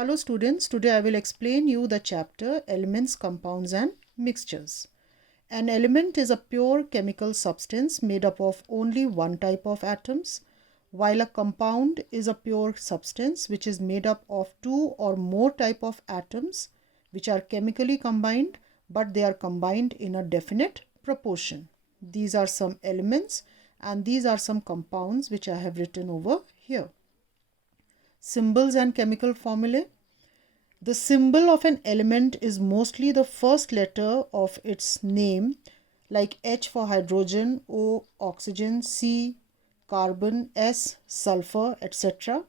Hello students, today I will explain you the chapter Elements, Compounds and Mixtures. An element is a pure chemical substance made up of only one type of atoms, while a compound is a pure substance which is made up of two or more type of atoms which are chemically combined, but they are combined in a definite proportion. These are some elements and these are some compounds which I have written over here. Symbols and chemical formulae. The symbol of an element is mostly the first letter of its name, like H for hydrogen, O oxygen, C carbon, S sulfur, etc.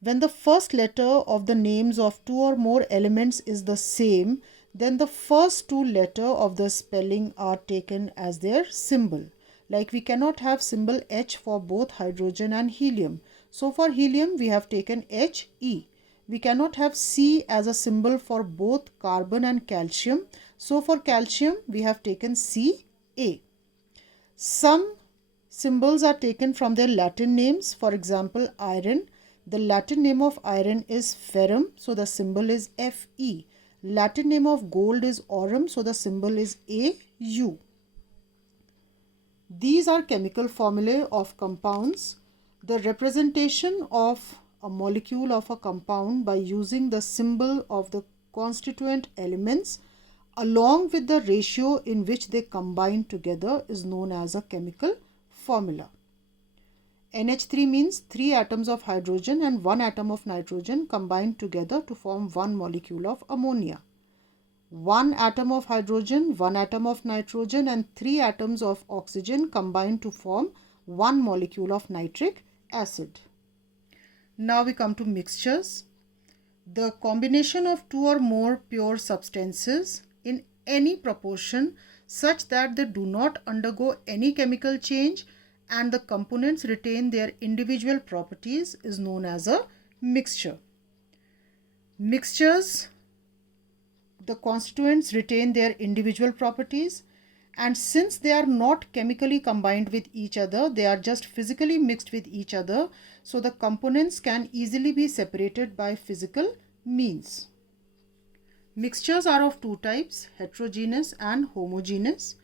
When the first letter of the names of two or more elements is the same, then the first two letters of the spelling are taken as their symbol. Like we cannot have symbol H for both hydrogen and helium. So for helium we have taken He. We cannot have C as a symbol for both carbon and calcium. So for calcium we have taken Ca. Some symbols are taken from their Latin names. For example, iron. The Latin name of iron is ferrum, so the symbol is Fe. Latin name of gold is aurum, so the symbol is Au. These are chemical formulae of compounds. The representation of a molecule of a compound by using the symbol of the constituent elements along with the ratio in which they combine together is known as a chemical formula. NH3 means 3 atoms of hydrogen and 1 atom of nitrogen combined together to form one molecule of ammonia. 1 atom of hydrogen, 1 atom of nitrogen and 3 atoms of oxygen combine to form one molecule of nitric acid. Now we come to mixtures. The combination of two or more pure substances in any proportion such that they do not undergo any chemical change and the components retain their individual properties is known as a mixture. Mixtures, the constituents retain their individual properties, and since they are not chemically combined with each other, they are just physically mixed with each other, so the components can easily be separated by physical means. Mixtures are of two types, heterogeneous and homogeneous.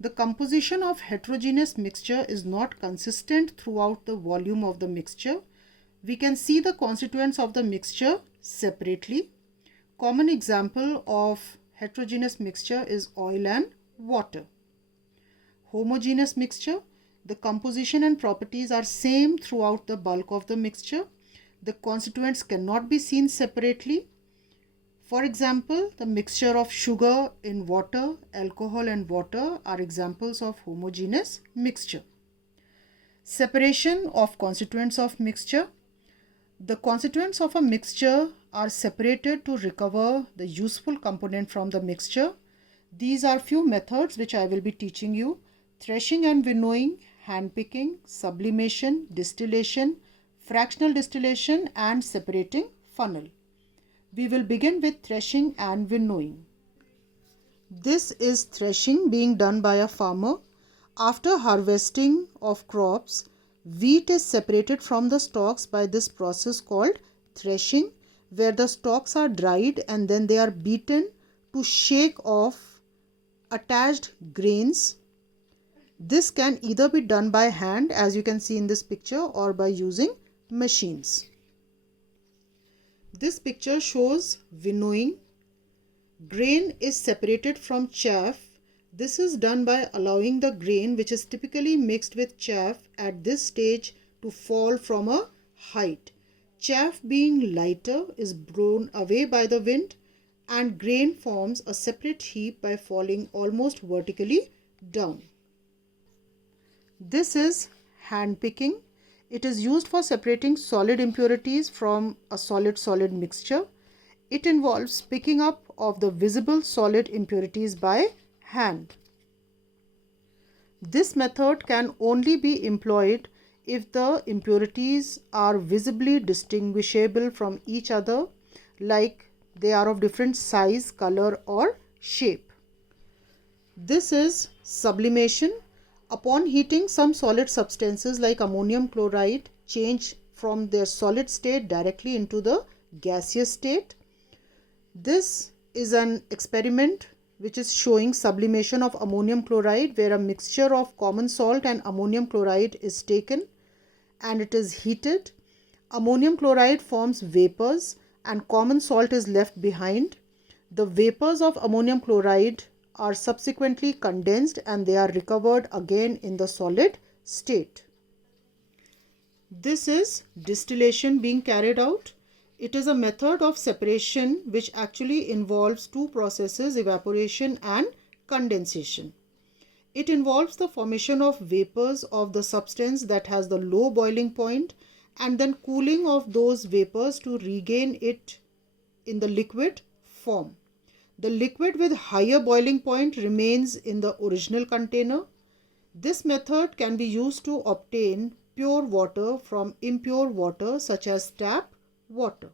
The composition of heterogeneous mixture is not consistent throughout the volume of the mixture. We can see the constituents of the mixture separately. Common example of heterogeneous mixture is oil and water. Homogeneous mixture, the composition and properties are same throughout the bulk of the mixture. The constituents cannot be seen separately. For example, the mixture of sugar in water, alcohol and water are examples of homogeneous mixture. Separation of constituents of mixture. The constituents of a mixture are separated to recover the useful component from the mixture. These are few methods which I will be teaching you. Threshing and winnowing, handpicking, sublimation, distillation, fractional distillation and separating funnel. We will begin with threshing and winnowing. This is threshing being done by a farmer. After harvesting of crops, wheat is separated from the stalks by this process called threshing, where the stalks are dried and then they are beaten to shake off attached grains. This can either be done by hand, as you can see in this picture, or by using machines. This picture shows winnowing. Grain is separated from chaff. This is done by allowing the grain, which is typically mixed with chaff at this stage, to fall from a height. Chaff being lighter is blown away by the wind and grain forms a separate heap by falling almost vertically down. This is hand picking. It is used for separating solid impurities from a solid-solid mixture. It involves picking up of the visible solid impurities by hand. This method can only be employed if the impurities are visibly distinguishable from each other, like they are of different size, color or shape. This is sublimation. Upon heating, some solid substances like ammonium chloride change from their solid state directly into the gaseous state. This is an experiment which is showing sublimation of ammonium chloride, where a mixture of common salt and ammonium chloride is taken and it is heated. Ammonium chloride forms vapors and common salt is left behind. The vapors of ammonium chloride are subsequently condensed and they are recovered again in the solid state. This is distillation being carried out. It is a method of separation which actually involves two processes, evaporation and condensation. It involves the formation of vapors of the substance that has the low boiling point and then cooling of those vapors to regain it in the liquid form. The liquid with higher boiling point remains in the original container. This method can be used to obtain pure water from impure water such as tap water.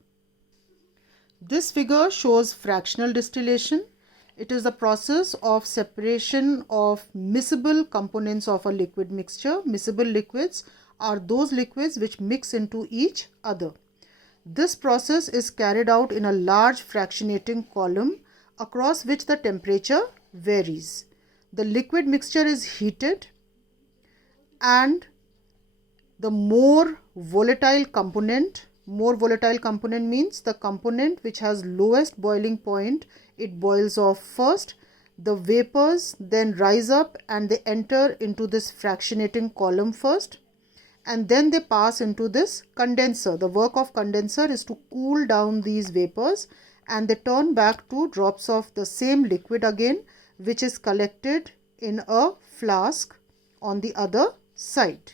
This figure shows fractional distillation. It is the process of separation of miscible components of a liquid mixture. Miscible liquids are those liquids which mix into each other. This process is carried out in a large fractionating column across which the temperature varies. The liquid mixture is heated and the more volatile component means the component which has lowest boiling point, it boils off first. The vapors then rise up and they enter into this fractionating column first and then they pass into this condenser. The work of condenser is to cool down these vapors and they turn back to drops of the same liquid again, which is collected in a flask on the other side.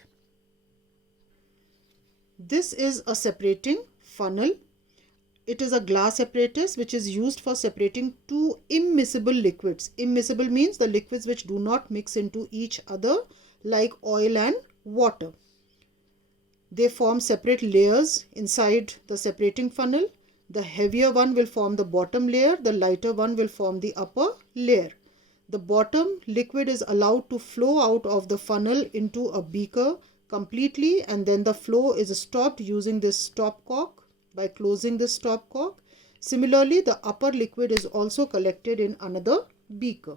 This is a separating funnel. It is a glass apparatus which is used for separating two immiscible liquids. Immiscible means the liquids which do not mix into each other, like oil and water. They form separate layers inside the separating funnel. The heavier one will form the bottom layer, the lighter one will form the upper layer. The bottom liquid is allowed to flow out of the funnel into a beaker completely and then the flow is stopped using this stopcock by closing this stopcock. Similarly, the upper liquid is also collected in another beaker.